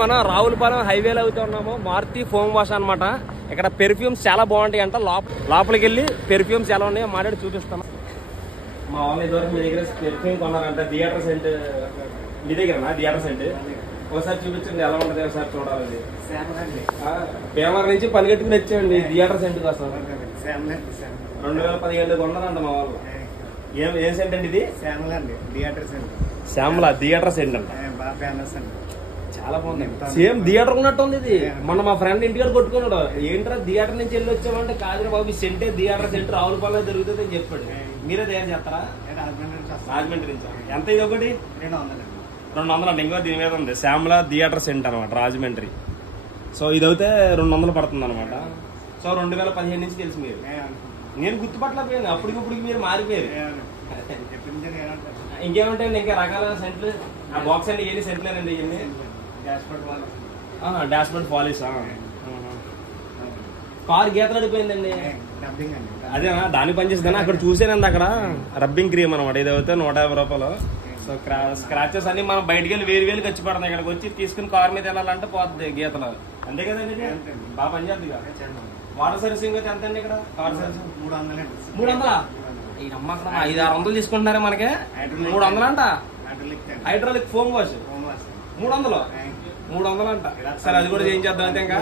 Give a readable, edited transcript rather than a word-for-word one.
మనం రావులపాలెం హైవేలో అవుతూ ఉన్నాము. మారుతి ఫోమ్ వాష్ అనమాట. ఇక్కడ పెర్ఫ్యూమ్స్ చాలా బాగుంటాయి అంట. లోపలికి వెళ్ళి పెర్ఫ్యూమ్స్ ఎలా ఉన్నాయో మాట్లాడి చూపిస్తాను. మా వాళ్ళు ఇదివరకు మీ దగ్గర పెర్ఫ్యూమ్ కొన్నారంట. థియేటర్ సెంట్ మీ దగ్గర థియేటర్ సెంట్ ఒకసారి చూపించండి ఎలా ఉంటుంది ఒకసారి చూడాలి. పేమర్ నుంచి పని కట్టుకుని వచ్చామండి థియేటర్ సెంట్ కోసం. 2017 కొన్నారంట మా వాళ్ళు. ఏం సెంట్ అండి ఇది? శ్యామల థియేటర్ సెంట్ అంట. చాలా బాగుంది. సేమ్ థియేటర్ ఉన్నట్టు ఉంది ఇది. మొన్న మా ఫ్రెండ్ ఇంటికాడ కొట్టుకున్నాడు. ఏంట్రా థియేటర్ నుంచి వెళ్ళి వచ్చామంటే కాదు బాబు సెంటే థియేటర్ సెంట్ రావులపాలెం దొరుకుతుంది అని చెప్పాడు. మీరే తయారు చేస్తారా? రాజమండ్రి నుంచి. ఎంత ఇది ఒకటి? 200 అంటే. ఇంకో దీని మీద ఉంది శ్యామల థియేటర్ సెంట్ అనమాట రాజమండ్రి. సో ఇదైతే 200 పడుతుంది అనమాట. సో 2015 నుంచి తెలుసు మీరు. నేను గుర్తుపట్టలేకపోయాను. అప్పటికప్పుడు మీరు మారిపోయారు. ఇంకేముంటాయండి ఇంకా రకాల సెంట్లు? ఆ బాక్స్ అండి ఇవన్నీ సెంట్లేనండి. ఇవన్నీ డాష్ బోర్డ్ పాలిష్. కార్ గీతలు అడిపోయిందండి. అదేనా దాన్ని పనిచేస్తుందని అక్కడ చూసానండి. అక్కడ రబ్బింగ్ క్రీమ్ అనమాట. ఇది అయితే 150 రూపాయలు. సో స్క్రాచెస్ అన్ని మనం బయటికి వెళ్ళి వేలు ఖర్చు పడుతున్నాయి. ఇక్కడికి వచ్చి తీసుకుని కార్ మీద వెళ్ళాలంటే పోతుంది గీతలు. అంతే కదండి. బాగా పనిచేస్తుంది. వాటర్ సర్వీసింగ్ అయితే ఎంత అండి ఇక్కడ? Car servicing 300. ఈ నమ్మకం 500-600 తీసుకుంటున్నారా మనకి? 300 అంట. హైడ్రాలిక్ ఫోమ్ వాష్ 300 అంట. సరే అది కూడా చేయించేద్దాం అయితే ఇంకా.